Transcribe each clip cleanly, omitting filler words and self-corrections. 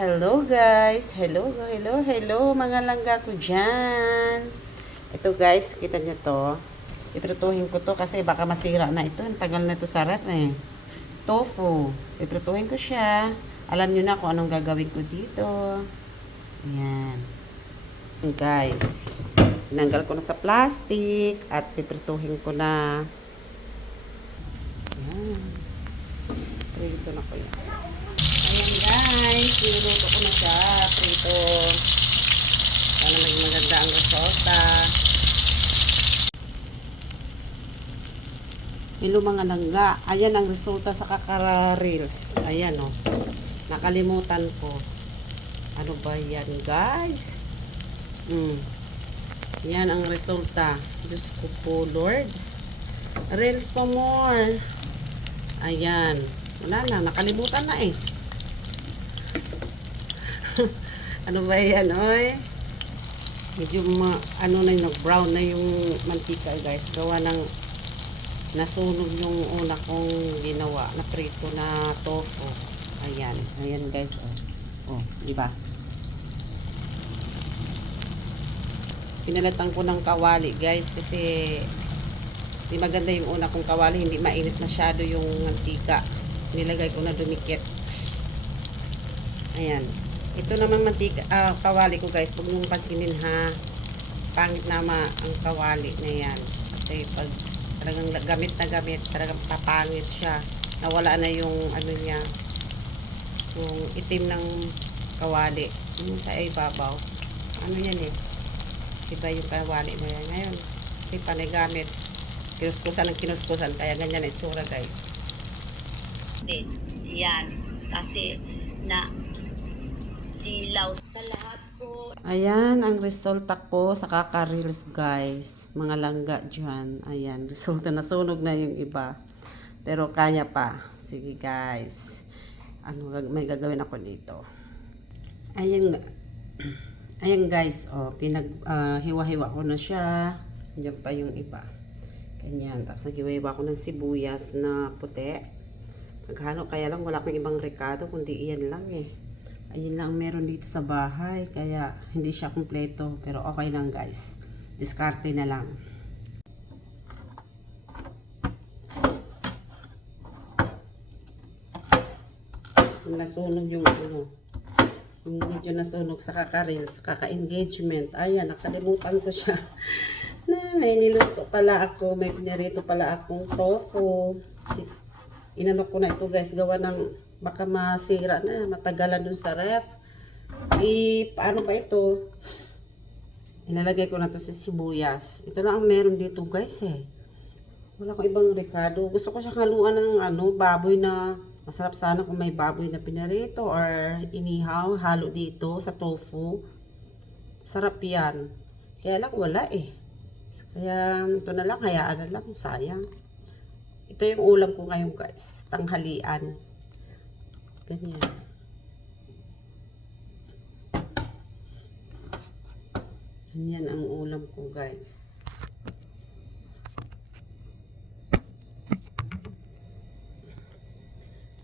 Hello guys! Hello mga langga ko dyan! Ito guys, kita nyo to. Iprituhin ko to kasi baka masira na ito. Ang tagal na ito sa ref eh. Tofu. Iprituhin ko siya. Alam nyo na kung anong gagawin ko dito. Ayan. Guys, tinanggal ko na sa plastic at iprituhin ko na. Ayan. Prito na ko yan. Ayan guys, niluto ko na siya. Prito. Sana maging maganda ang resulta. Hello mga langga. Ayan ang resulta sa kakara-reels. Ayan o. Nakalimutan ko. Ano ba yan guys? Yan ang resulta. Diyos ko po Lord. Reels pa more. Ayan. Wala na. Nakalimutan na eh. Ano ba yan oy? Medyo ano na yung brown na yung mantika guys. Gawa ng nasunog yung una kong ginawa na prito na tofu. Ayan. Ayan guys. Oh, di ba? Pinalatan ko ng kawali guys kasi di maganda yung una kong kawali. Hindi mainit masyado yung mantika. Nilagay ko na dumikit. Ayan. Ito naman mantika, kawali ko guys. Huwag nung pansinin ha. Pangit naman ang kawali na yan. Kasi pag talagang gamit na gamit, talagang papangit siya. Nawala na yung ano niya. Yung itim ng kawali. Yung sa ibabaw. Ano yan eh. Iba yung kawali na yan. Ngayon, kasi panay gamit. Kinuskusan ng kinuskusan. Kaya ganyan ang itsura guys. Yan. Kasi na silaw sa lahat po. Ayan ang resulta ko sa kaka-reels guys. Mga langga dyan. Ayan. Resulta na sunog na yung iba. Pero kaya pa. Sige guys. Ano may gagawin ako dito. Ayan. Ayan guys. Oh, hiwa-hiwa ko na siya. Diyan pa yung iba. Ganyan. Tapos naghiwa-hiwa ko ng sibuyas na puti. Naghalo. Kaya lang wala akong ibang rekado. Kundi iyan lang eh. Ayun lang meron dito sa bahay. Kaya hindi siya kumpleto. Pero okay lang guys. Diskarte na lang. Nasunog yung ano. Yung medyo nasunog sa kaka-reels. Kaka-engagement. Ayan. Nakalimutan ko siya. Na may niluto pala ako. May pinarito pala akong tofu. Inano ko na ito guys. Gawa ng baka masira na, matagalan dun sa ref. Paano ba ito? Ilalagay ko na to sa sibuyas. Ito lang ang meron dito guys eh. Wala ko ibang rekado. Gusto ko siya haluan ng ano, baboy na masarap sana kung may baboy na pinarito or inihaw, halo dito sa tofu. Sarap yan. Kaya lang wala eh. Kaya ito na lang, hayaan na lang. Sayang. Ito yung ulam ko ngayon guys. Tanghalian. Ganyan. Ganyan ang ulam ko guys.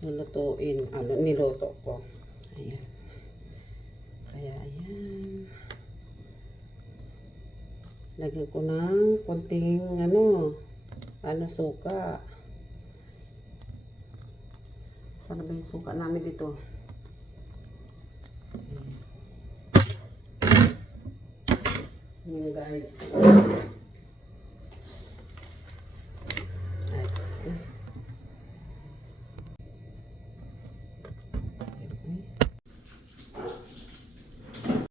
Lulutuin. Ano, niluto ko. Ayan. Kaya ayan. Lagyan ko ng konting ano suka. Sana ba yung suka namin dito? Ayan guys.